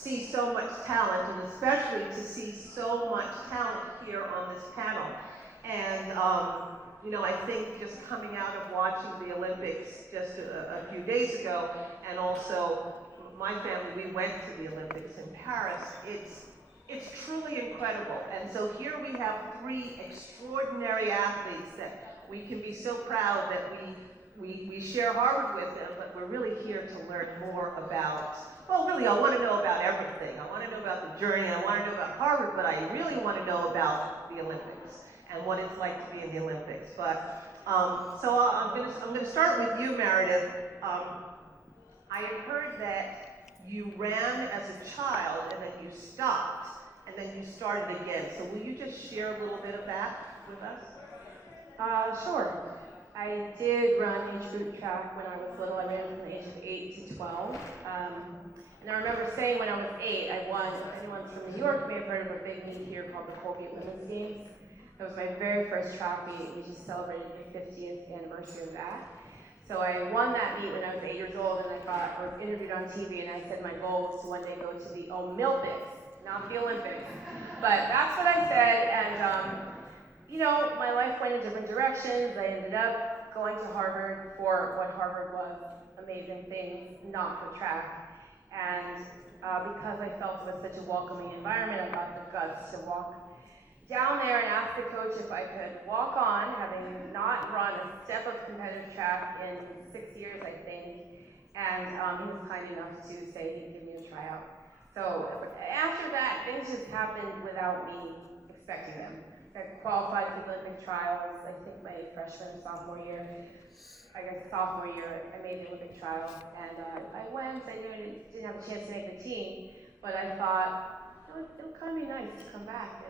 see so much talent, and especially to see so much talent here on this panel. And you know, I think just coming out of watching the Olympics just a few days ago, and also my family, we went to the Olympics in Paris, it's truly incredible. And so here we have three extraordinary athletes that we can be so proud that we share Harvard with them, but we're really here to learn more about, well, really, I want to know about everything. I want to know about the journey, I want to know about Harvard, but I really want to know about the Olympics and what it's like to be in the Olympics. But, so I'm going to start with you, Meredith. I had heard that you ran as a child and then you stopped, and then you started again. So will you just share a little bit of that with us? Sure. I did run age group track when I was little. I ran from the age of 8 to 12. And I remember saying when I was 8, I won. Anyone from New York may have heard of a big meet here called the Colgate Women's Games. That was my very first track meet. We just celebrated the 50th anniversary of that. So I won that meet when I was 8 years old, and I was interviewed on TV, and I said my goal was to one day go to the Olympics, not the Olympics. But that's what I said, and you know, my life went in different directions. I ended up going to Harvard for what Harvard was, amazing things, not for track. And because I felt it was such a welcoming environment, I got the guts to walk down there and ask the coach if I could walk on, having not run a step of competitive track in 6 years, I think. And he was kind enough to say he'd give me a tryout. So after that, things just happened without me expecting them. I qualified for the Olympic trials, I think my freshman, sophomore year. I guess sophomore year, I made the Olympic trial, and I went. I knew I didn't have a chance to make the team, but I thought, oh, it'll kind of be nice to come back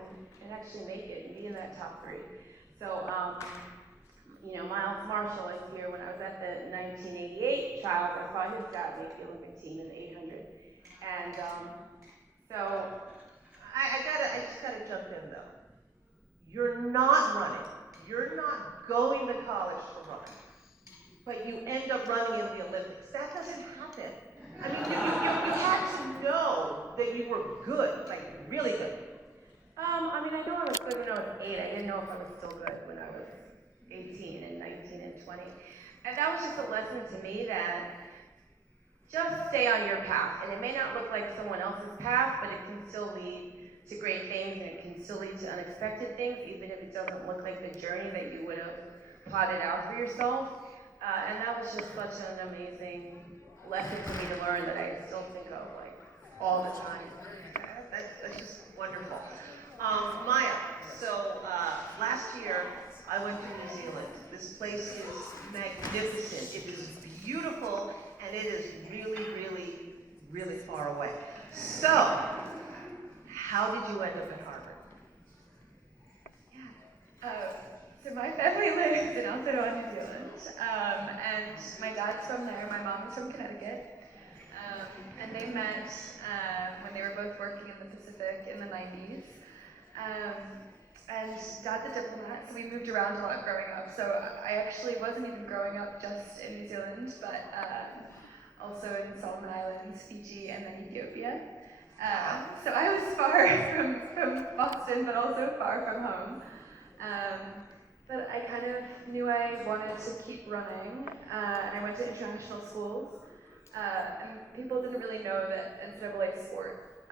and actually make it and be in that top 3. So, you know, Miles Marshall is here. When I was at the 1988 trials, I saw his dad make the Olympic team in the 800. And so, I just gotta jump in though. You're not running. You're not going to college to run, but you end up running in the Olympics. That doesn't happen. I mean, you had to know that you were good, like really good. I mean, I know I was good when I was 8. I didn't know if I was still good when I was 18 and 19 and 20. And that was just a lesson to me that just stay on your path. And it may not look like someone else's path, but it can still lead to great things, and it can still lead to unexpected things, even if it doesn't look like the journey that you would have plotted out for yourself. And that was just such an amazing lesson for me to learn that I still think of like all the time. That's just wonderful. Maya, so last year I went to New Zealand. This place is magnificent. It is beautiful, and it is really, really, really far away. So, how did you end up at Harvard? Yeah. So my family lives in Aotearoa, New Zealand, and my dad's from there, my mom's from Connecticut, and they met when they were both working in the Pacific in the 90s. And dad's a diplomat, so we moved around a lot growing up, so I actually wasn't even growing up just in New Zealand, but also in Solomon Islands, Fiji, and then Ethiopia. So I was far from Boston, but also far from home. But I kind of knew I wanted to keep running, and I went to international schools. And people didn't really know that NCAA sport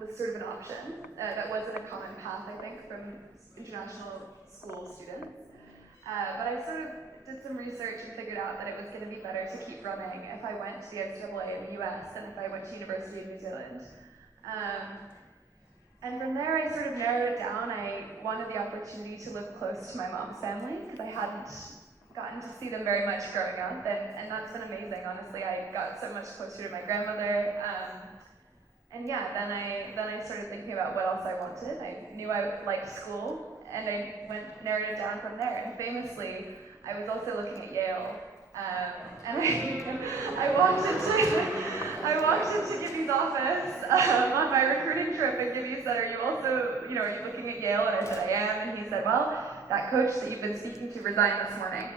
was sort of an option. That wasn't a common path, I think, from international school students. But I sort of did some research and figured out that it was going to be better to keep running if I went to the NCAA in the US than if I went to University of New Zealand. And from there, I sort of narrowed it down. I wanted the opportunity to live close to my mom's family because I hadn't gotten to see them very much growing up, and that's been amazing. Honestly, I got so much closer to my grandmother. And yeah, then I started thinking about what else I wanted. I knew I liked school, and I narrowed it down from there. And famously, I was also looking at Yale, and I walked into Gibby's office on my recruiting trip, and Gibby said, "Are you looking at Yale?" And I said, "I am." And he said, "Well, that coach that you've been speaking to resigned this morning."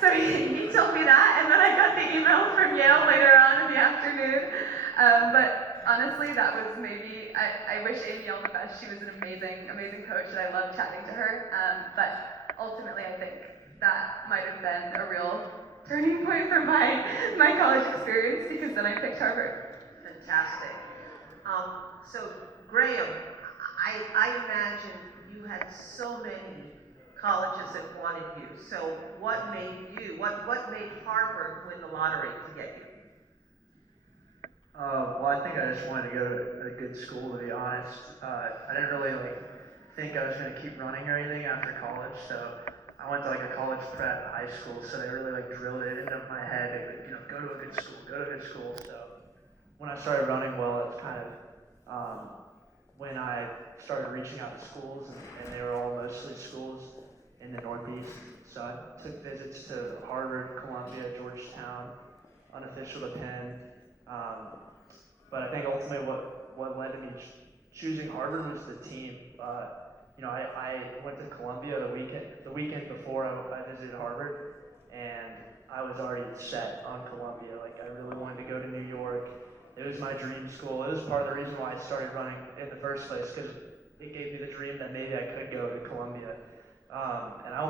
So he told me that, and then I got the email from Yale later on in the afternoon But honestly, that was maybe, I wish Amy all the best. She was an amazing, amazing coach, and I loved chatting to her. But ultimately, I think that might have been a real turning point for my college experience, because then I picked Harvard. Fantastic. So Graham, I imagine you had so many colleges that wanted you. So what made Harvard win the lottery to get you? Well, I think I just wanted to go to a good school, to be honest. I didn't really think I was going to keep running or anything after college, so I went to a college prep high school, so they really drilled it into my head, go to a good school, go to a good school. So when I started running well, it's kind of when I started reaching out to schools, and they were all mostly schools in the Northeast. So I took visits to Harvard, Columbia, Georgetown, unofficial to Penn. But I think ultimately what led to me choosing Harvard was the team. I went to Columbia the weekend before I visited Harvard, and I was already set on Columbia. I really wanted to go to New York. It was my dream school. It was part of the reason why I started running in the first place, because it gave me the dream that maybe I could go to Columbia. And I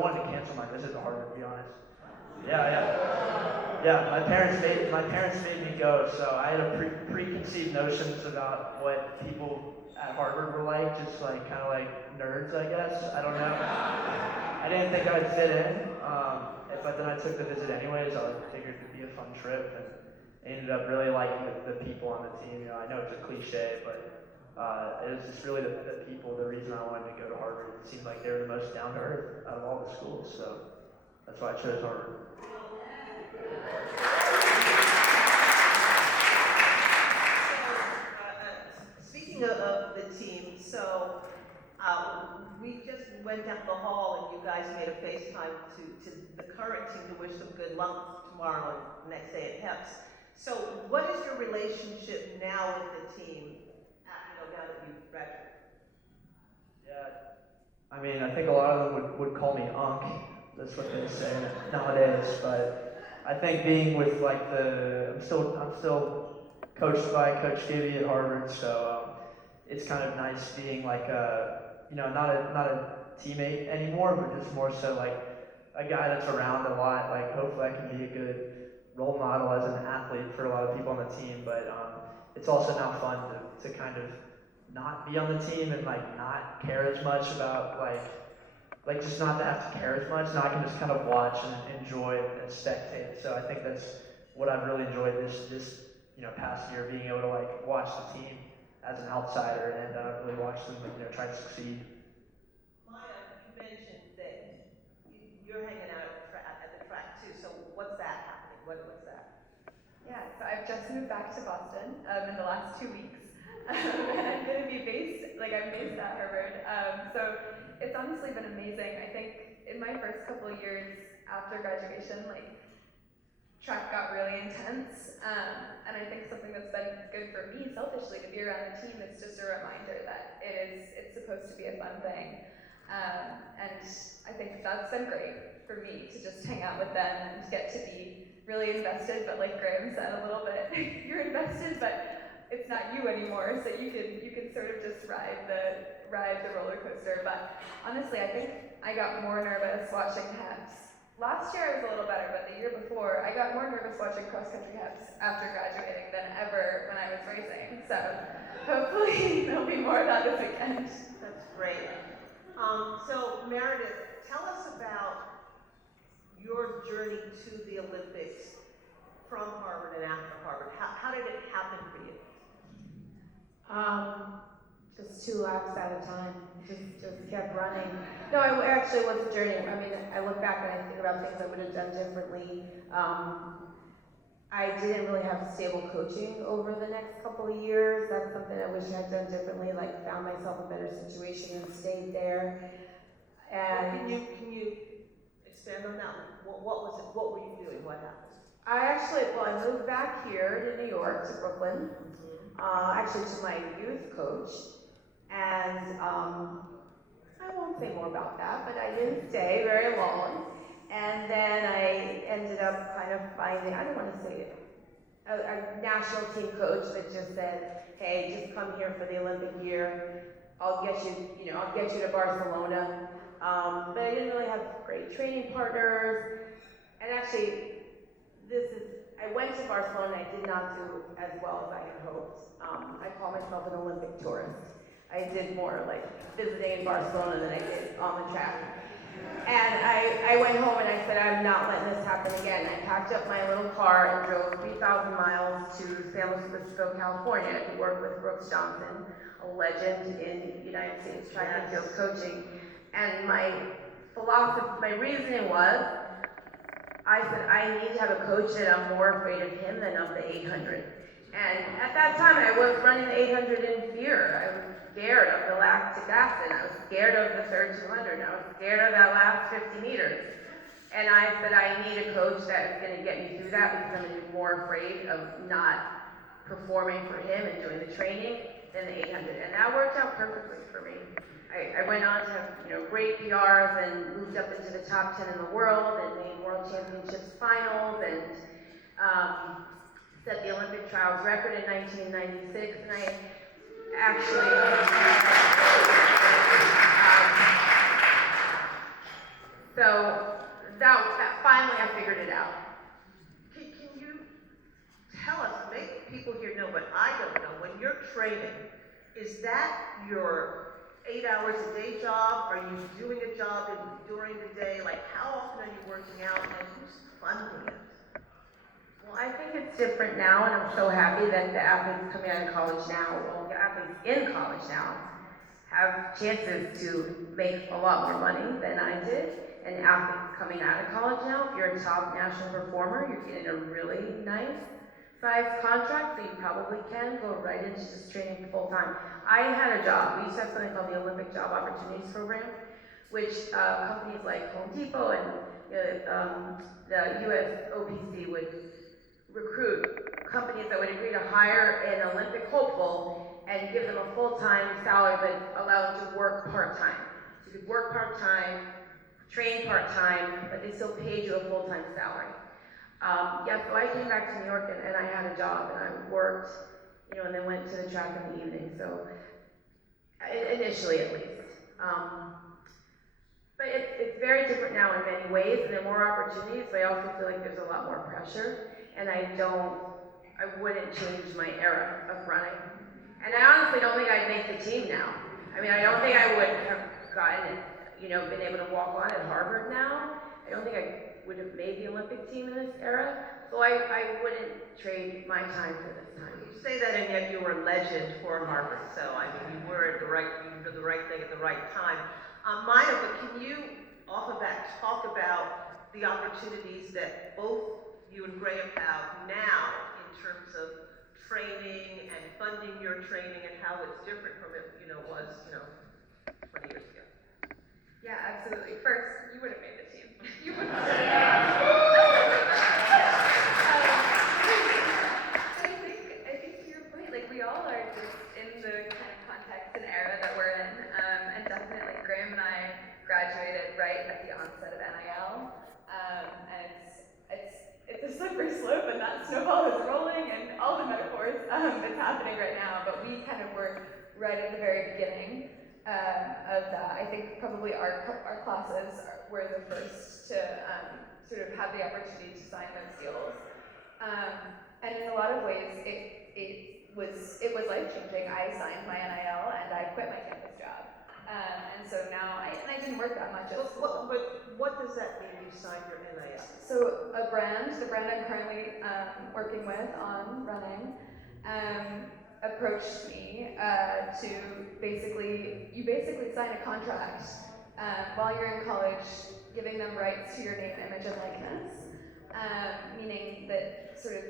wanted to cancel my visit to Harvard, to be honest. Yeah. My parents made me go, so I had a preconceived notions about what people at Harvard were like, just kind of nerds, I guess. I don't know. I didn't think I'd fit in, but then I took the visit anyways. I figured it'd be a fun trip, and I ended up really liking the people on the team. I know it's a cliche, but it was just really the people, the reason I wanted to go to Harvard. It seemed like they were the most down to earth out of all the schools, so that's why I chose Harvard. Speaking of the team, so we just went down the hall and you guys made a FaceTime to the current team to wish them good luck tomorrow and next day at HEPS. So what is your relationship now with the team, now that you've graduated? Yeah, I mean, I think a lot of them would call me Unc. That's what they say nowadays. But I think being with I'm still coached by Coach Gibby at Harvard, so it's kind of nice being not a teammate anymore, but just more so a guy that's around a lot. Hopefully I can be a good role model as an athlete for a lot of people on the team. But it's also now fun to kind of not be on the team and not care as much about just not to have to care as much. Now I can just kind of watch and enjoy and spectate. So I think that's what I've really enjoyed this past year, being able to watch the team as an outsider and really watch them try to succeed. Maya, you mentioned that you're hanging out at the track too. So what's that happening? What's that? Yeah, so I've just moved back to Boston in the last 2 weeks. And I'm going to be I'm based at Harvard. So it's honestly been amazing. I think in my first couple of years after graduation, track got really intense. And I think something that's been good for me selfishly to be around the team is just a reminder that it's supposed to be a fun thing. And I think that's been great for me to just hang out with them and get to be really invested, but like Graham said a little bit, you're invested, but it's not you anymore, so you can sort of just ride the roller coaster. But honestly, I think I got more nervous watching HEPS. Last year I was a little better, but the year before I got more nervous watching cross-country HEPS after graduating than ever when I was racing. So hopefully there'll be more of that this weekend. That's great. So Meredith, tell us about your journey to the Olympics from Harvard and after Harvard. How did it happen for you? Just 2 laps at a time. Just kept running. No, I actually was a journey. I mean, I look back and I think about things I would have done differently. I didn't really have stable coaching over the next couple of years. That's something I wish I had done differently. Found myself a better situation and stayed there. And Can you expand on that? What was it? What were you doing? What happened? I moved back here to New York, to Brooklyn. Actually to my youth coach, and I won't say more about that, but I didn't stay very long, and then I ended up kind of finding, I don't want to say it, a national team coach that just said, hey, just come here for the Olympic year. I'll get you to Barcelona. But I didn't really have great training partners. And actually, I went to Barcelona and I did not do as well as I had hoped. I call myself an Olympic tourist. I did more like visiting in Barcelona than I did on the track. And I went home and I said, I'm not letting this happen again. I packed up my little car and drove 3,000 miles to San Luis Obispo, California to work with Brooks Johnson, a legend in United States track and field coaching. And my reasoning was, I said, I need to have a coach that I'm more afraid of him than of the 800. And at that time, I was running the 800 in fear. I was scared of the lactic acid. I was scared of the third 200. I was scared of that last 50 meters. And I said, I need a coach that's going to get me through that because I'm going to be more afraid of not performing for him and doing the training than the 800. And that worked out perfectly for me. I went on to have great PRs and moved up into the top 10 in the world and made World Championships finals and set the Olympic trials record in 1996. And I actually so that finally I figured it out. Can you tell us, maybe people here know, but I don't know, when you're training, is that your 8 hours a day job? Are you doing a job during the day? Like, how often are you working out and who's funding it? Well, I think it's different now, and I'm so happy that the athletes coming out of college now, well, the athletes in college now, have chances to make a lot more money than I did. And athletes coming out of college now, if you're a top national performer, you're getting a really nice size contract, so you probably can go right into just training full time. I had a job. We used to have something called the Olympic Job Opportunities Program, which companies like Home Depot and the US OPC would recruit companies that would agree to hire an Olympic hopeful and give them a full-time salary that allowed them to work part-time. So you could work part-time, train part-time, but they still paid you a full-time salary. So I came back to New York and I had a job and I worked, and then went to the track in the evening. So initially, at least. But it's very different now in many ways, and there are more opportunities. But I also feel like there's a lot more pressure, and I wouldn't change my era of running. And I honestly don't think I'd make the team now. I mean, I don't think I would have gotten, been able to walk on at Harvard now. I don't think I would have made the Olympic team in this era, so I wouldn't trade my time for this time. You say that, and yet you were a legend for Harvard, so I mean, you did the right thing at the right time. Maya, but can you, off of that, talk about the opportunities that both you and Graham have now in terms of training and funding your training and how it's different from it, was, 20 years ago? Yeah, absolutely. First, you would have made the team. You would have. I think to your point, like we all are just in the kind of context and era that we're in, and definitely Graham and I graduated right at the onset of NIL, and it's a slippery slope, and that snowball is rolling, and all the metaphors that's happening right now. But we kind of were right at the very beginning of that. I think probably our classes were the first to sort of have the opportunity to sign those deals. And in a lot of ways, it was life-changing. I signed my NIL and I quit my campus job. And so now, I didn't work that much at school. But what does that mean, you signed your NIL? So the brand I'm currently working with on running, approached me to you basically sign a contract while you're in college, giving them rights to your name, image, and likeness, meaning that sort of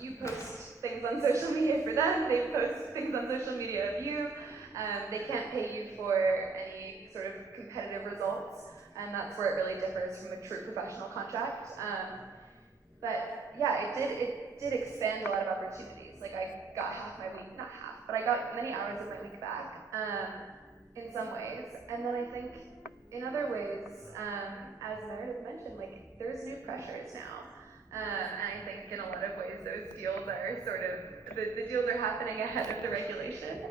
you post things on social media for them, they post things on social media of you. They can't pay you for any sort of competitive results, and that's where it really differs from a true professional contract. But yeah, it did expand a lot of opportunities. Like I got half my week, not half, but I got many hours of my week back in some ways. And then I think in other ways, as Meredith mentioned, like there's new pressures now. And I think in a lot of ways those deals are sort of, the deals are happening ahead of the regulation.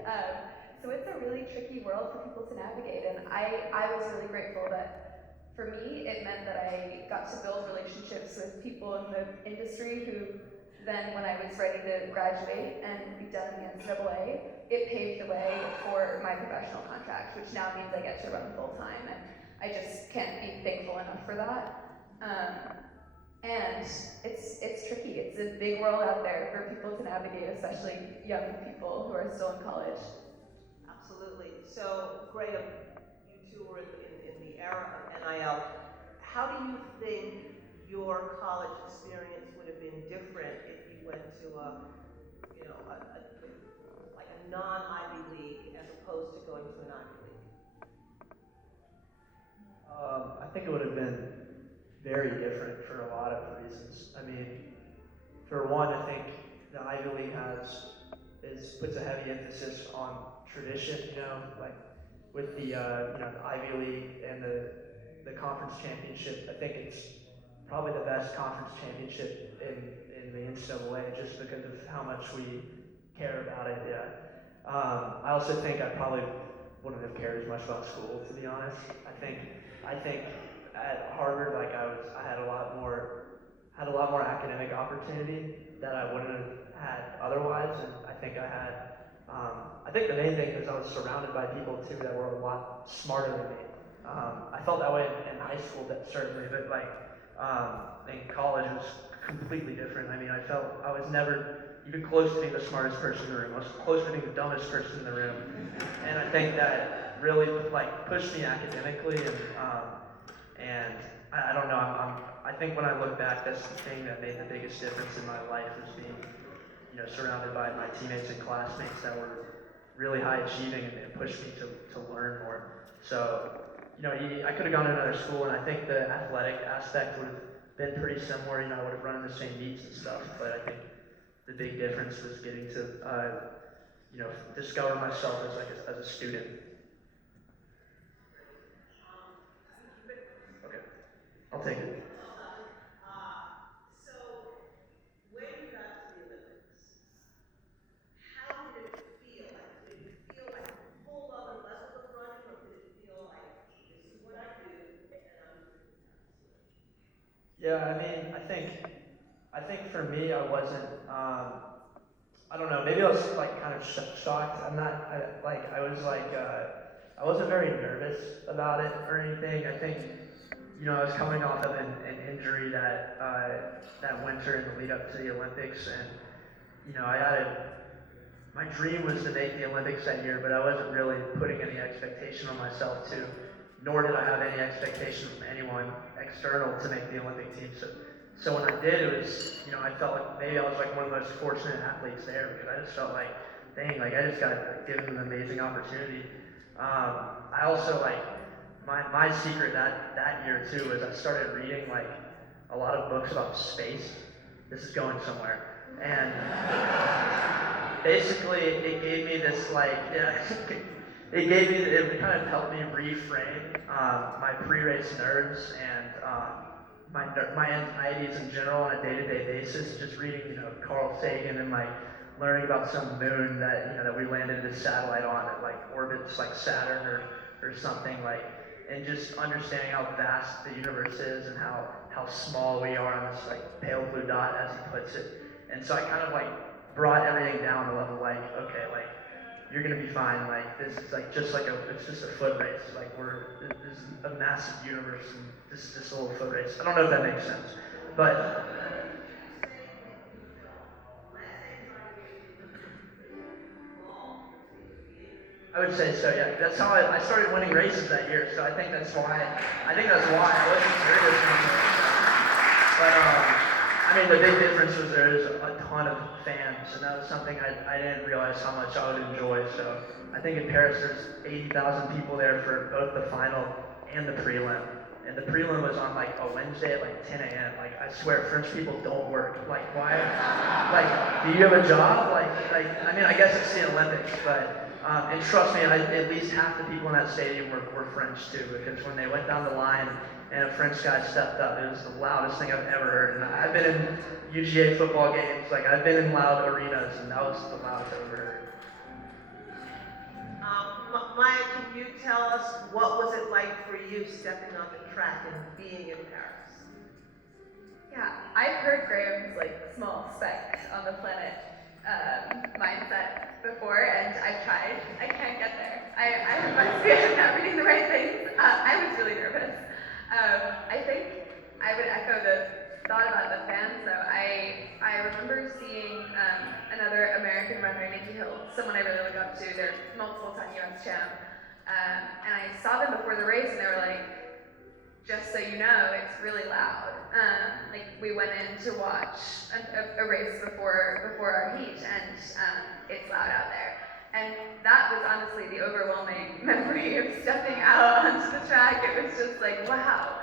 So it's a really tricky world for people to navigate, and I was really grateful that for me it meant that I got to build relationships with people in the industry who then when I was ready to graduate and be done in the NCAA, it paved the way for my professional contract, which now means I get to run full time, and I just can't be thankful enough for that. And it's tricky. It's a big world out there for people to navigate, especially young people who are still in college. Absolutely. So, Graham, you two were in the era of NIL. How do you think your college experience would have been different if you went to like a non-Ivy League as opposed to going to an Ivy League? I think it would have been very different for a lot of reasons. I mean, for one, I think the Ivy League puts a heavy emphasis on tradition, like with the the Ivy League and the conference championship. I think it's probably the best conference championship in the NCAA just because of how much we care about it. Yeah. I also think I probably wouldn't have cared as much about school, to be honest. I think at Harvard, like I had a lot more academic opportunity that I wouldn't have had otherwise, and I think I think the main thing is I was surrounded by people too that were a lot smarter than me. I felt that way in high school, that certainly, but in college it was completely different. I mean, I felt I was never even close to being the smartest person in the room. I was close to being the dumbest person in the room, and I think that really pushed me academically, and I don't know. I think when I look back, that's the thing that made the biggest difference in my life was being surrounded by my teammates and classmates that were really high achieving and pushed me to learn more. So, I could have gone to another school, and I think the athletic aspect would have been pretty similar. I would have run the same meets and stuff, but I think the big difference was getting to, discover myself as a student. Okay, I'll take it. Yeah, I mean, I think for me, I wasn't, I don't know, maybe I was kind of shocked. I wasn't very nervous about it or anything. I think, I was coming off of an injury that winter in the lead up to the Olympics, and, my dream was to make the Olympics that year, but I wasn't really putting any expectation on myself to, nor did I have any expectation from anyone external to make the Olympic team. So when I did, it was, I felt like maybe I was one of the most fortunate athletes there, because I just felt like, dang, I just got given an amazing opportunity. I also my secret that year too was I started reading a lot of books about space. This is going somewhere. And basically it gave me this it kind of helped me reframe my pre-race nerves and my anxieties in general on a day-to-day basis. Just reading, Carl Sagan and learning about some moon that we landed this satellite on that orbits Saturn or something and just understanding how vast the universe is and how small we are on this pale blue dot, as he puts it. And so I kind of brought everything down a level, okay, you're gonna be fine. This is it's just a foot race. This is a massive universe, and this is just a little foot race. I don't know if that makes sense, but I would say so. Yeah, that's how I started winning races that year. So I think that's why I wasn't serious anymore. But I mean, the big difference was there was a ton of fans, and that was something I didn't realize how much I would enjoy. So I think in Paris there's 80,000 people there for both the final and the prelim. And the prelim was on a Wednesday at 10 a.m. I swear, French people don't work. Why? Do you have a job? I mean, I guess it's the Olympics, but and trust me, at least half the people in that stadium were French too, because when they went down the line and a French guy stepped up. It was the loudest thing I've ever heard. And I've been in UGA football games, like I've been in loud arenas, and that was the loudest I've ever heard. Maya, can you tell us what was it like for you stepping on the track and being in Paris? Yeah, I've heard Graham's like small speck on the planet mindset before, and I've tried. I can't get there. I'm not reading the right things. I was really nervous. I think I would echo the thought about the fans though. I remember seeing another American runner, Nikki Hill, someone I really look up to. They're multiple-time U.S. champ, and I saw them before the race, and they were like, "Just so you know, it's really loud." Like we went in to watch a race before our heat, and it's loud out there. And that was honestly the overwhelming memory of stepping out onto the track. It was just like, wow.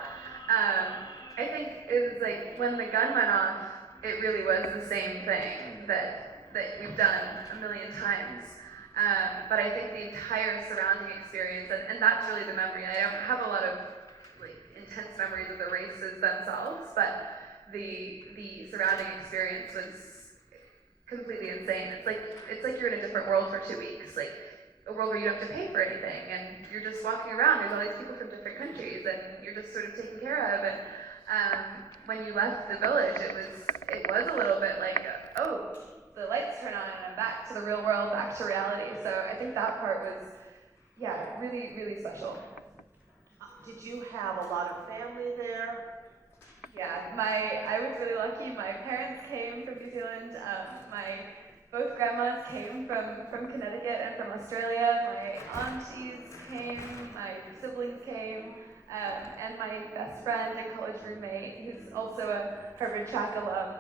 I think it was like when the gun went off, it really was the same thing that we've done a million times. But I think the entire surrounding experience, and that's really the memory. I don't have a lot of like intense memories of the races themselves, but the surrounding experience was completely insane. It's like you're in a different world for 2 weeks, like a world where you don't have to pay for anything, and you're just walking around. There's all these people from different countries, and you're just sort of taken care of. And when you left the village, it was a little bit like, oh, the lights turn on and I'm back to the real world, back to reality. So I think that part was, yeah, really, really special. Did you have a lot of family there? Yeah, I was really lucky. My parents came from New Zealand. Both grandmas came from Connecticut and from Australia. My aunties came, my siblings came, and my best friend and college roommate, who's also a Harvard track alum,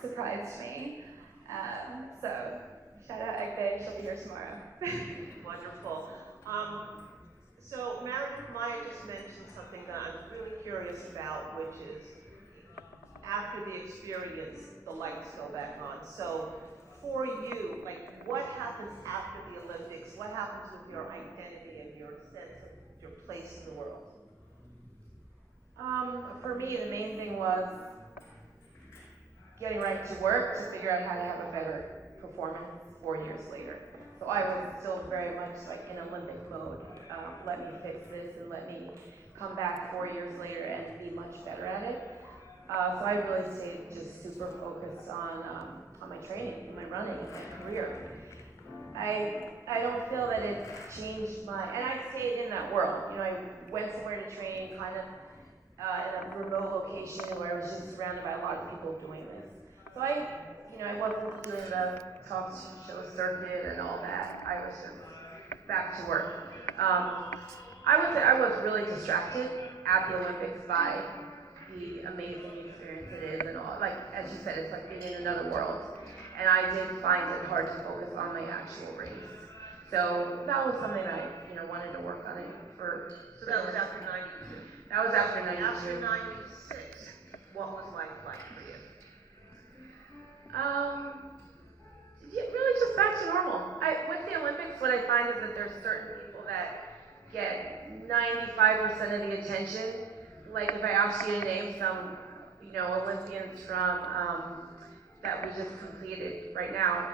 surprised me. So shout out Egbe, she'll be here tomorrow. Wonderful. So Maya just mentioned something that I'm really curious about, which is after the experience, the lights go back on. So for you, like what happens after the Olympics? What happens with your identity and your sense of your place in the world? For me, the main thing was getting right to work to figure out how to have a better performance 4 years later. So I was still very much like in Olympic mode. Let me fix this and let me come back 4 years later and be much better at it. So I really stayed just super focused on my training, my running, my career. I don't feel that it changed and I stayed in that world. You know, I went somewhere to train kind of in a remote location where I was just surrounded by a lot of people doing this. So I wasn't doing the talk show circuit and all that. I was just back to work. I would say I was really distracted at the Olympics by the amazing experience it is and all. Like, as you said, it's like being in another world. And I did find it hard to focus on my actual race. So that was something that I, wanted to work on it for. So that was after 92. That was after 92. After 96, what was life like for you? Really just back to normal. With the Olympics, what I find is that there's certain people that get 95% of the attention. Like if I ask you to name some, Olympians from that we just completed right now,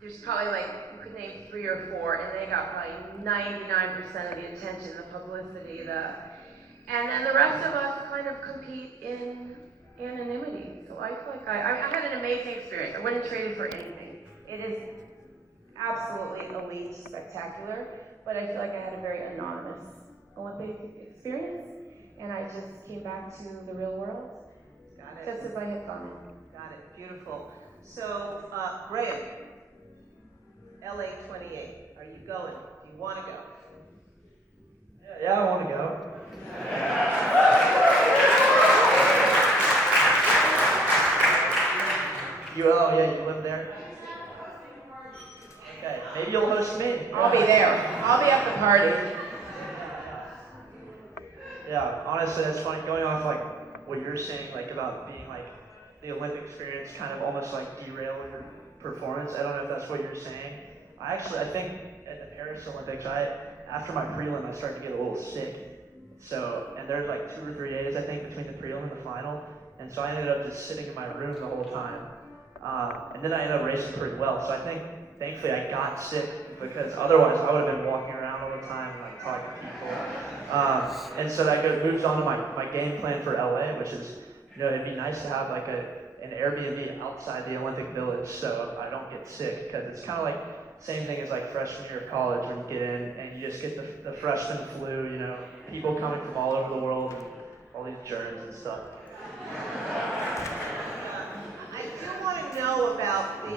there's probably you could name 3 or 4, and they got probably 99% of the attention, the publicity, and then the rest of us kind of compete in anonymity. So I feel like I had an amazing experience. I wouldn't trade it for anything. It is absolutely elite, spectacular, but I feel like I had a very anonymous Olympic experience, and I just came back to the real world, just as I had come in. Got it, beautiful. So, Graham, LA 28, are you going? Do you want to go? Yeah, I want to go. You live there? Okay, maybe you'll host me. I'll be there. I'll be at the party. Yeah, honestly, that's funny. Going off what you're saying, about being the Olympic experience kind of almost derailing your performance. I don't know if that's what you're saying. I think at the Paris Olympics, after my prelim, I started to get a little sick. So, and there's like 2 or 3 days, I think, between the prelim and the final. And so I ended up just sitting in my room the whole time. And then I ended up racing pretty well. So I think, thankfully, I got sick because otherwise I would have been walking around all the time and like talking to people. And so that moves on to my game plan for LA, which is, it'd be nice to have like an Airbnb outside the Olympic Village so I don't get sick, because it's kind of like same thing as like freshman year of college when you get in and you just get the freshman flu, people coming from all over the world, and all these germs and stuff. I do want to know about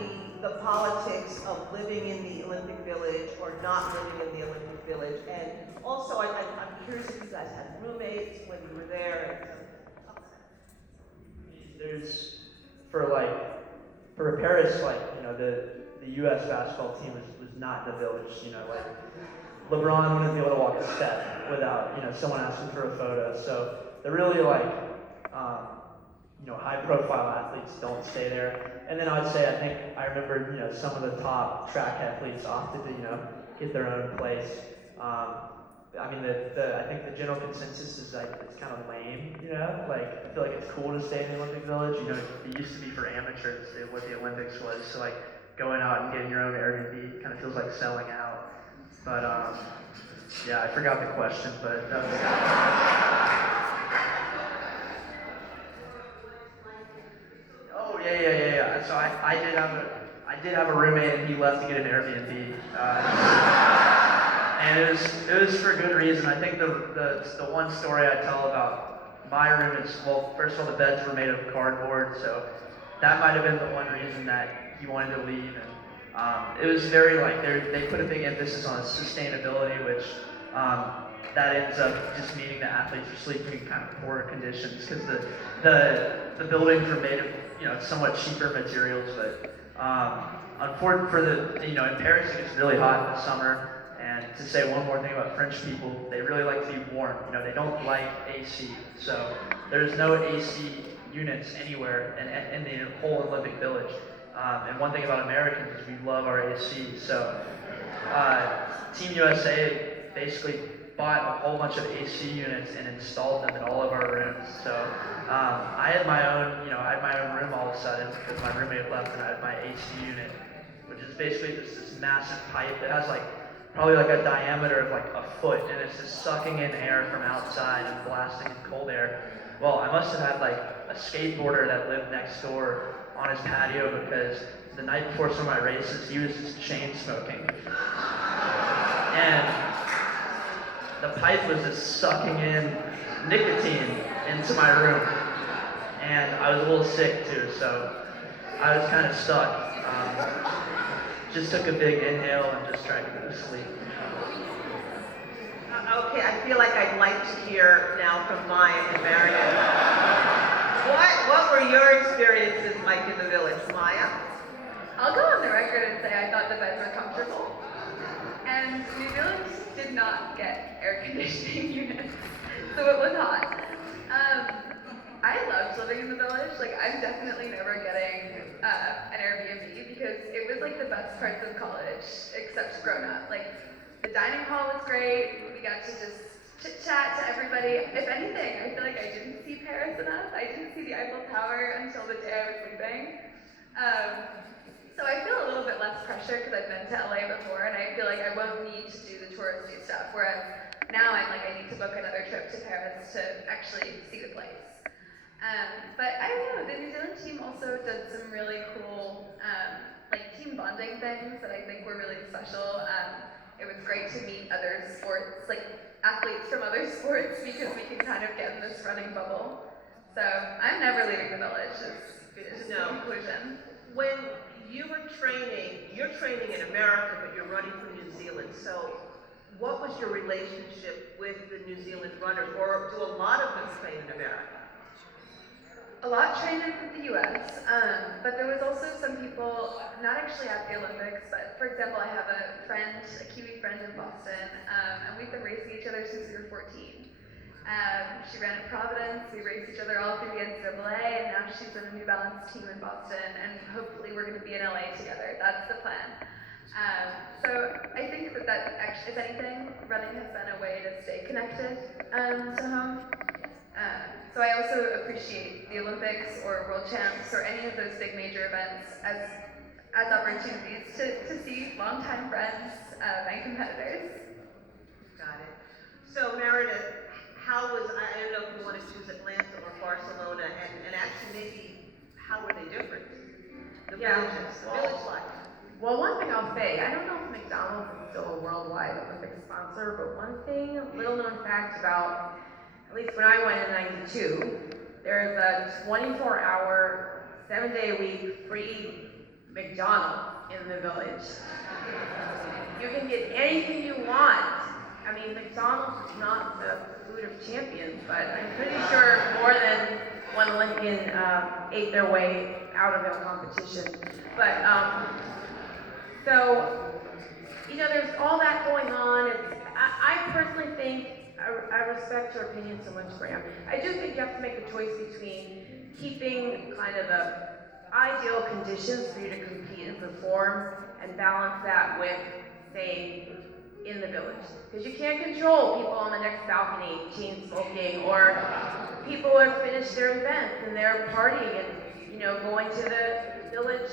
the politics of living in the Olympic Village or not living in the Olympic Village, and also I'm curious if you guys had roommates when you were there. There's for Paris, the U.S. basketball team was not in the village. Like LeBron wouldn't be able to walk a step without someone asking for a photo. So they're really high-profile athletes don't stay there. And then I would say I remember some of the top track athletes opted to get their own place. I think the general consensus is like it's kind of lame, Like I feel like it's cool to stay in the Olympic Village. It used to be for amateurs what the Olympics was. So like going out and getting your own Airbnb kind of feels like selling out. But yeah, I forgot the question, but that was. Oh yeah. So I did have a roommate, and he left to get an Airbnb. And it was for good reason. I think the one story I tell about my room is, well, first of all, the beds were made of cardboard, so that might have been the one reason that he wanted to leave. And it was very they put a big emphasis on sustainability, which that ends up just meaning the athletes are sleeping in kind of poor conditions because the buildings were made of somewhat cheaper materials, but unfortunately in Paris it gets really hot in the summer. And to say one more thing about French people, they really like to be warm. They don't like AC. So there's no AC units anywhere in the whole Olympic Village. And one thing about Americans is we love our AC. So Team USA basically bought a whole bunch of AC units and installed them in all of our rooms. So I had my own room all of a sudden because my roommate left, and I had my AC unit, which is basically just this massive pipe that has probably a diameter of a foot, and it's just sucking in air from outside and blasting in cold air. Well, I must have had a skateboarder that lived next door on his patio, because the night before some of my races, he was just chain smoking. And the pipe was just sucking in nicotine into my room. And I was a little sick too, so I was kind of stuck. Just took a big inhale and just tried to go to sleep. Okay, I feel like I'd like to hear now from Maya and Marion. What were your experiences like in the village, Maya? I'll go on the record and say I thought the beds were comfortable. And New Zealand did not get air conditioning units, so it was hot. I loved living in the village. I'm definitely never getting an Airbnb because it was the best parts of college, except grown up. The dining hall was great. We got to just chit chat to everybody. If anything, I feel like I didn't see Paris enough. I didn't see the Eiffel Tower until the day I was leaving. So I feel a little bit less pressure because I've been to LA before, and I feel like I won't need to do the touristy stuff. Whereas now I'm I need to book another trip to Paris to actually see the place. But I don't know, the New Zealand team also did some really cool team bonding things that I think were really special. It was great to meet other sports, athletes from other sports, because we can kind of get in this running bubble. So I'm never leaving the village, is the conclusion. When you were training, you're training in America, but you're running from New Zealand. So what was your relationship with the New Zealand runners, or do a lot of them train in America? A lot trained in the US, but there was also some people, not actually at the Olympics, but for example, I have a Kiwi friend in Boston, and we've been racing each other since we were 14. She ran at Providence, we raced each other all through the NCAA, and now she's in a New Balance team in Boston, and hopefully we're going to be in LA together. That's the plan. So I think that that actually, if anything, running has been a way to stay connected to home. So I also appreciate the Olympics or World Champs or any of those big major events as opportunities to see longtime friends and competitors. Got it. So Meredith, how was, I don't know if you want to choose Atlanta or Barcelona, and actually maybe how were they different? The villages, the village life. Well, one thing I'll say, I don't know if McDonald's is still a worldwide Olympic sponsor, but one thing, little known fact about, at least when I went in '92, there's a 24-hour, 7-day-a-week free McDonald's in the village. You can get anything you want. I mean, McDonald's is not the food of champions, but I'm pretty sure more than one Olympian ate their way out of their competition. But, so, you know, there's all that going on. I personally think, I respect your opinion so much, Graham. I do think you have to make a choice between keeping kind of the ideal conditions for you to compete and perform and balance that with staying in the village. Because you can't control people on the next balcony chain smoking, or people who have finished their events and they're partying and, you know, going to the village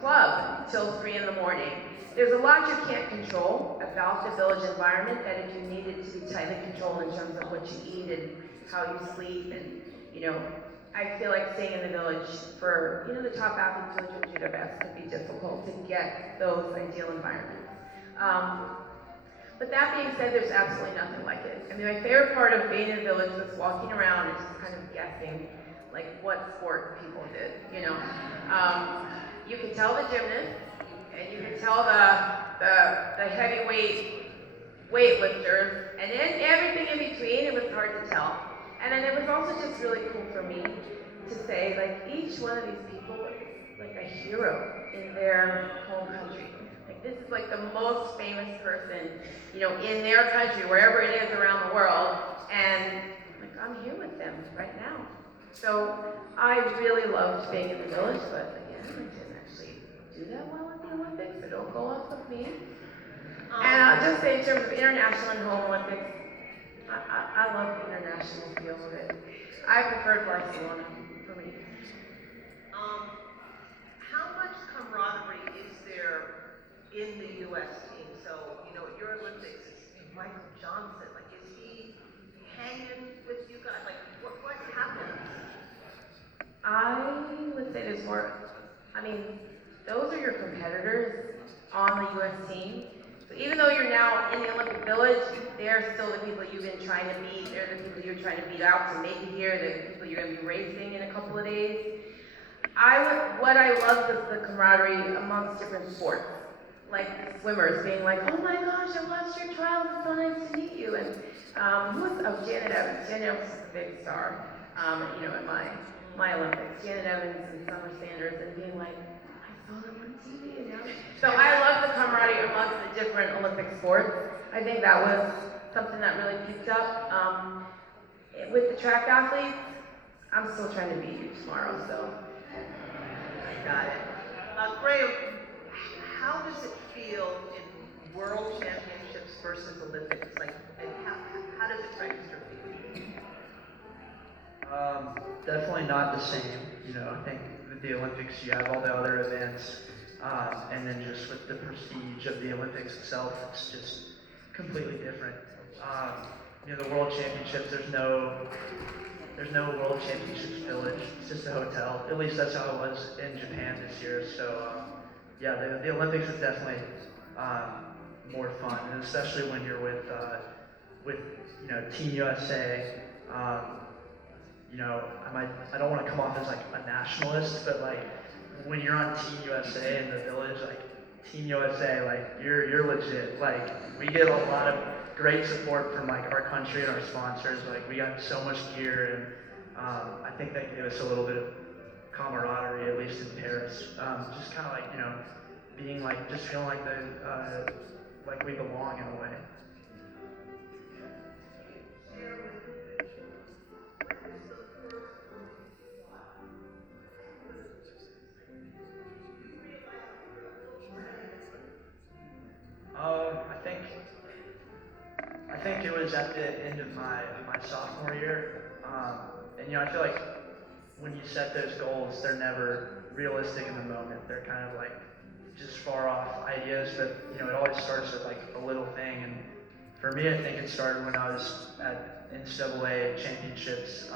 club till 3 in the morning. There's a lot you can't control about the village environment that if you need it to be tightly controlled in terms of what you eat and how you sleep, and, you know, I feel like staying in the village for, you know, the top athletes who do their best could be difficult to get those ideal environments. But that being said, there's absolutely nothing like it. I mean, my favorite part of being in the village was walking around and just kind of guessing, like, what sport people did, you know? You could tell the gymnasts, and you could tell the heavyweight weightlifters, and then everything in between, it was hard to tell. And then it was also just really cool for me to say, like, each one of these people was like a hero in their home country. Like, this is like the most famous person, you know, in their country, wherever it is around the world, and like, I'm here with them right now. So I really loved being in the village, but again, I didn't actually do that well at the Olympics, so don't go off of me. And I'll just say in terms of international and home Olympics, I love the international feel of it. I preferred Barcelona for me. How much camaraderie is there in the U.S. team? So, you know, at your Olympics, it's Michael Johnson. Like, is he hanging with you guys? Like, what happens? I would say there's more, I mean, those are your competitors on the U.S. team. So even though you're now in the Olympic Village, they're still the people you've been trying to beat. They're the people you're trying to beat out to make it here. They're the people you're going to be racing in a couple of days. What I loved was the camaraderie amongst different sports. Like swimmers being like, oh my gosh, I watched your trials, it's so nice to meet you. And Janet Evans. Janet Evans is a big star, you know, at my Olympics. Janet Evans and Summer Sanders, and being like, I saw them on TV, you know? So I love the camaraderie amongst the different Olympic sports. I think that was something that really picked up. With the track athletes, I'm still trying to beat you tomorrow, so. I got it. Graham, how does it feel in World Championships versus Olympics? Like, and how does it register for you? Definitely not the same. You know, I think with the Olympics you have all the other events, and then just with the prestige of the Olympics itself, it's just completely different. You know, the World Championships, there's no World Championships village. It's just a hotel. At least that's how it was in Japan this year. So yeah, the Olympics is definitely more fun, and especially when you're with you know, Team USA. You know, I don't want to come off as like a nationalist, but like when you're on Team USA in the village, like Team USA, like you're legit. Like we get a lot of great support from like our country and our sponsors. Like we got so much gear, and I think that gave us a little bit of camaraderie, at least in Paris. Just kind of like, you know, being like, just feeling like like we belong in a way. think it was at the end of my sophomore year. And I feel like when you set those goals, they're never realistic in the moment. They're kind of like just far off ideas, but it always starts with like a little thing. And for me, I think it started when I was at NCAA championships,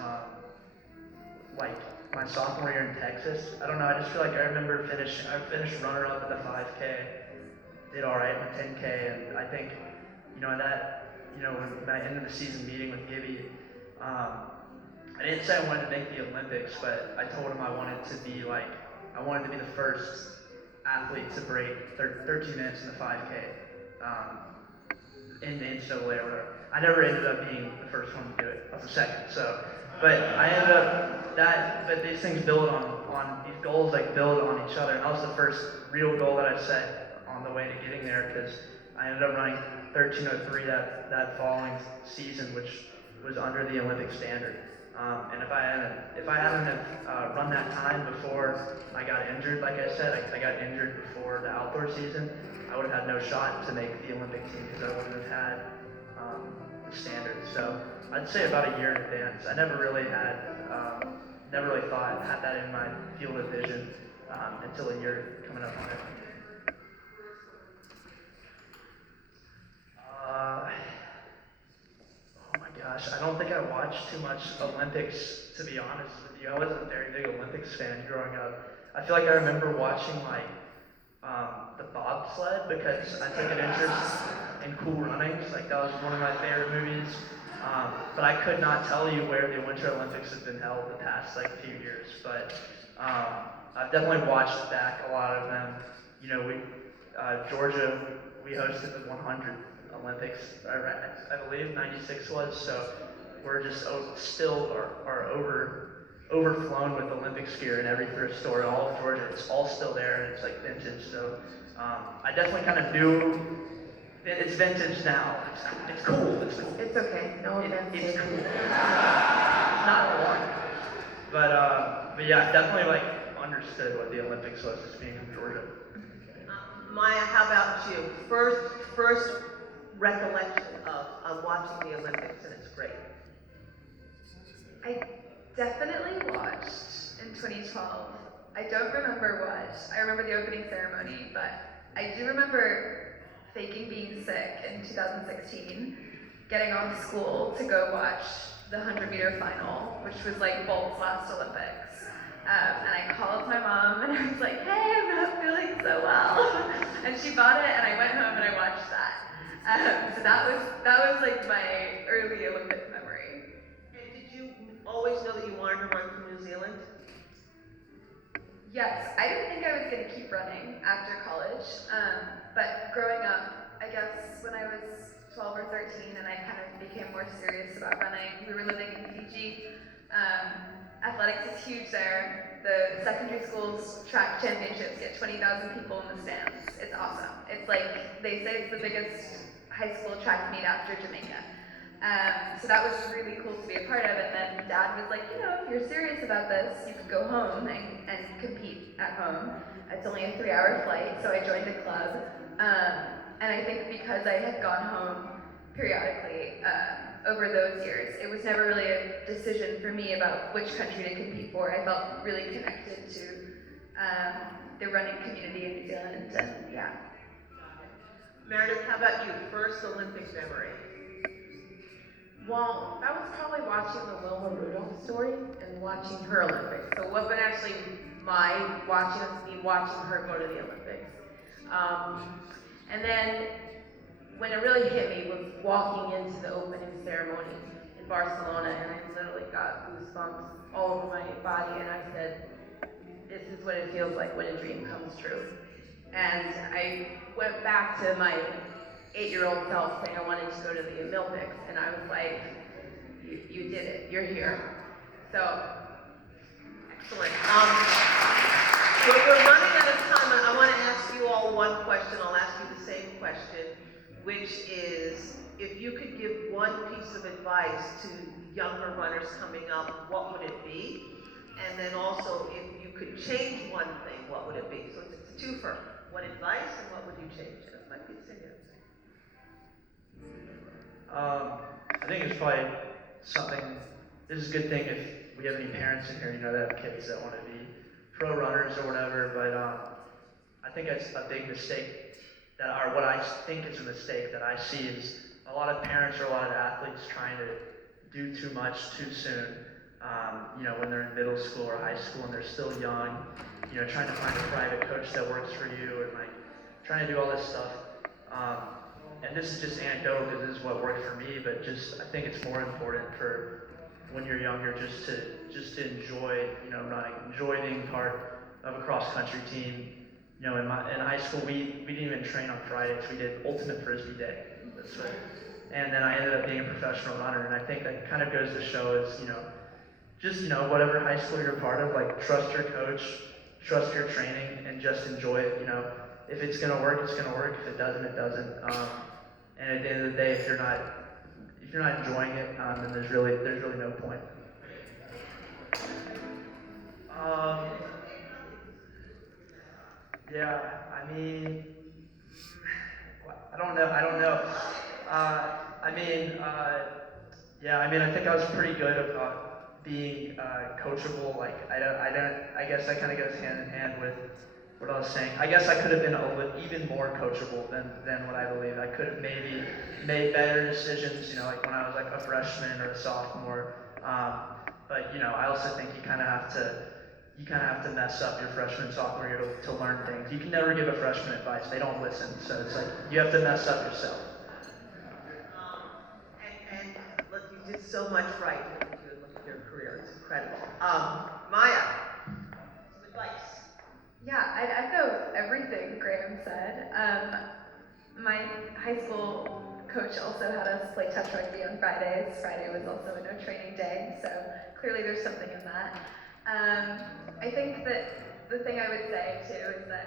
like my sophomore year in Texas. I don't know, I just feel like I finished runner-up at the 5K, did all right in the 10K, and I think, when I ended the season meeting with Gibby, I didn't say I wanted to make the Olympics, but I told him I wanted to be the first athlete to break 13 minutes in the 5K in the NCAA or whatever. I never ended up being the first one to do it. I was the second. But I ended up but these things build on these goals build on each other. And that was the first real goal that I set on the way to getting there, because I ended up running 13:03 that following season, which was under the Olympic standard. And if I hadn't run that time before I got injured, like I said, I got injured before the outdoor season, I would have had no shot to make the Olympic team, because I wouldn't have had the standard. So I'd say about a year in advance. I never really had that in my field of vision until a year coming up on it. Oh my gosh, I don't think I watched too much Olympics, to be honest with you. I wasn't a very big Olympics fan growing up. I feel like I remember watching the bobsled, because I took an interest in Cool Runnings. That was one of my favorite movies. But I could not tell you where the Winter Olympics have been held the past few years. But I've definitely watched back a lot of them. Georgia, we hosted the 100 Olympics, I believe, 96 was. So we're just still overflown with Olympics gear in every thrift store in all of Georgia. It's all still there, and it's vintage. So I definitely kind of knew it's vintage now. It's cool. It's cool. It's okay. No offense. It's cool. It's not one. But yeah, definitely understood what the Olympics was, as being from Georgia. Maya, how about you? First recollection of watching the Olympics, and it's great. I definitely watched in 2012. I don't remember what. I remember the opening ceremony, but I do remember faking being sick in 2016, getting off school to go watch the 100-meter final, which was Bolt's last Olympics. And I called my mom and I was like, hey, I'm not feeling so well. And she bought it, and I went home and I watched that. So that was my early Olympic memory. And did you always know that you wanted to run for New Zealand? Yes, I didn't think I was going to keep running after college, but growing up, I guess when I was 12 or 13 and I kind of became more serious about running, we were living in Fiji. Athletics is huge there. The secondary schools track championships get 20,000 people in the stands. It's awesome. It's they say it's the biggest high school track meet after Jamaica. So that was really cool to be a part of, and then Dad was like, if you're serious about this, you could go home and compete at home. It's only a 3-hour flight, so I joined a club. And I think because I had gone home periodically over those years, it was never really a decision for me about which country to compete for. I felt really connected to the running community in New Zealand, and yeah. Meredith, how about you? First Olympic memory? Well, that was probably watching the Wilma Rudolph story and watching her Olympics. So it wasn't actually me watching her go to the Olympics. And then when it really hit me was walking into the opening ceremony in Barcelona, and I literally got goosebumps all over my body, and I said, this is what it feels like when a dream comes true. And I went back to my 8-year-old self saying I wanted to go to the Olympics, and I was like, you did it, you're here. So, excellent. We're running out of time. I want to ask you all one question. I'll ask you the same question, which is, if you could give one piece of advice to younger runners coming up, what would it be? And then also, if you could change one thing, what would it be? So it's a twofer. What advice and what would you change? That might be the same answer. I think it's probably something, this is a good thing if we have any parents in here, that have kids that want to be pro runners or whatever, but I think it's a big mistake or what I think is a mistake that I see is a lot of parents or a lot of athletes trying to do too much too soon, when they're in middle school or high school and they're still young, trying to find a private coach that works for you and like trying to do all this stuff. And this is just anecdotal because this is what worked for me, but I think it's more important for when you're younger just to enjoy, running, enjoy being part of a cross country team. In high school we didn't even train on Fridays. We did ultimate frisbee day. That's what, and then I ended up being a professional runner, and I think that kind of goes to show is, whatever high school you're part of, like trust your coach, trust your training, and just enjoy it. If it's gonna work, it's gonna work. If it doesn't, it doesn't. And at the end of the day, if you're not enjoying it, then there's really no point. Yeah, I mean, I don't know. I think I was pretty good about being coachable. Like, I guess that kind of goes hand in hand with what I was saying. I guess I could have been even more coachable than what I believe. I could have maybe made better decisions, like when I was like a freshman or a sophomore. But I also think you kind of have to mess up your freshman, sophomore year to learn things. You can never give a freshman advice; they don't listen. So it's like you have to mess up yourself. And look, you did so much right with your career. It's incredible. Maya, some advice. Yeah, I'd echo everything Graham said. My high school coach also had us play touch rugby on Fridays. Friday was also a no training day, so clearly there's something in that. I think that the thing I would say too is that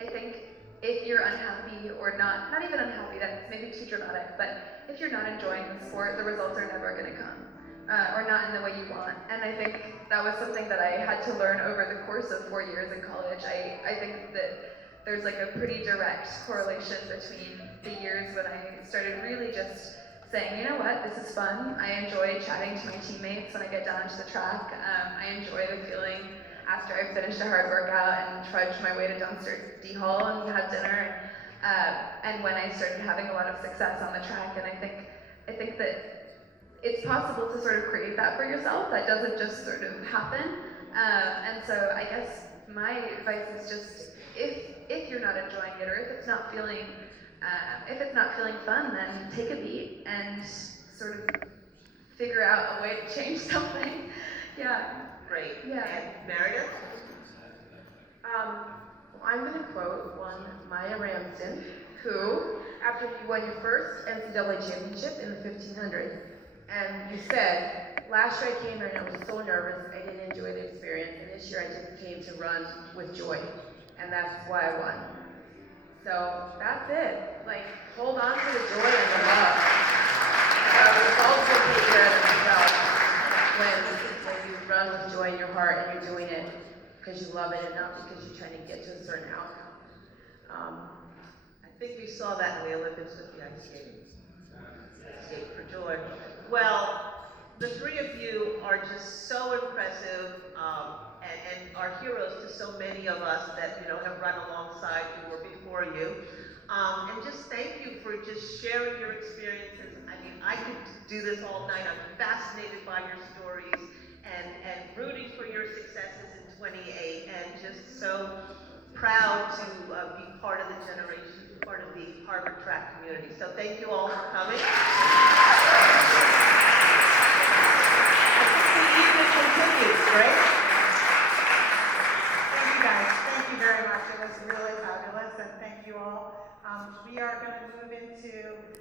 I think if you're unhappy or not even unhappy, that's maybe too dramatic, but if you're not enjoying the sport, the results are never going to come. Or not in the way you want. And I think that was something that I had to learn over the course of 4 years in college. I think that there's like a pretty direct correlation between the years when I started really just saying, you know what, this is fun. I enjoy chatting to my teammates when I get down to the track. I enjoy the feeling after I've finished a hard workout and trudged my way to Dunster D Hall and had dinner. And when I started having a lot of success on the track, and I think that it's possible to sort of create that for yourself. That doesn't just sort of happen. And so I guess my advice is just if you're not enjoying it, or if it's not feeling fun, then take a beat and sort of figure out a way to change something. Yeah. Great. Yeah. And Meredith? I'm going to quote one Maya Ramsden, who, after you won your first NCAA championship in the 1500, and you said, last year I came here and I was so nervous, I didn't enjoy the experience, and this year I just came to run with joy, and that's why I won. So that's it. Like, hold on to the joy and the love. Results will take care of themselves when you run with joy in your heart and you're doing it because you love it and not because you're trying to get to a certain outcome. I think we saw that in the Olympics with the ice skating. Skate for joy. Well, the three of you are just so impressive and are heroes to so many of us that have run alongside you or before you. And just thank you for just sharing your experiences. I mean, I could do this all night. I'm fascinated by your stories and rooting for your successes in 28, and just so proud to be part of the generation, part of the Harvard track community. So thank you all for coming. Continues, right? Thank you guys. Thank you very much. It was really fabulous, and thank you all. We are going to move into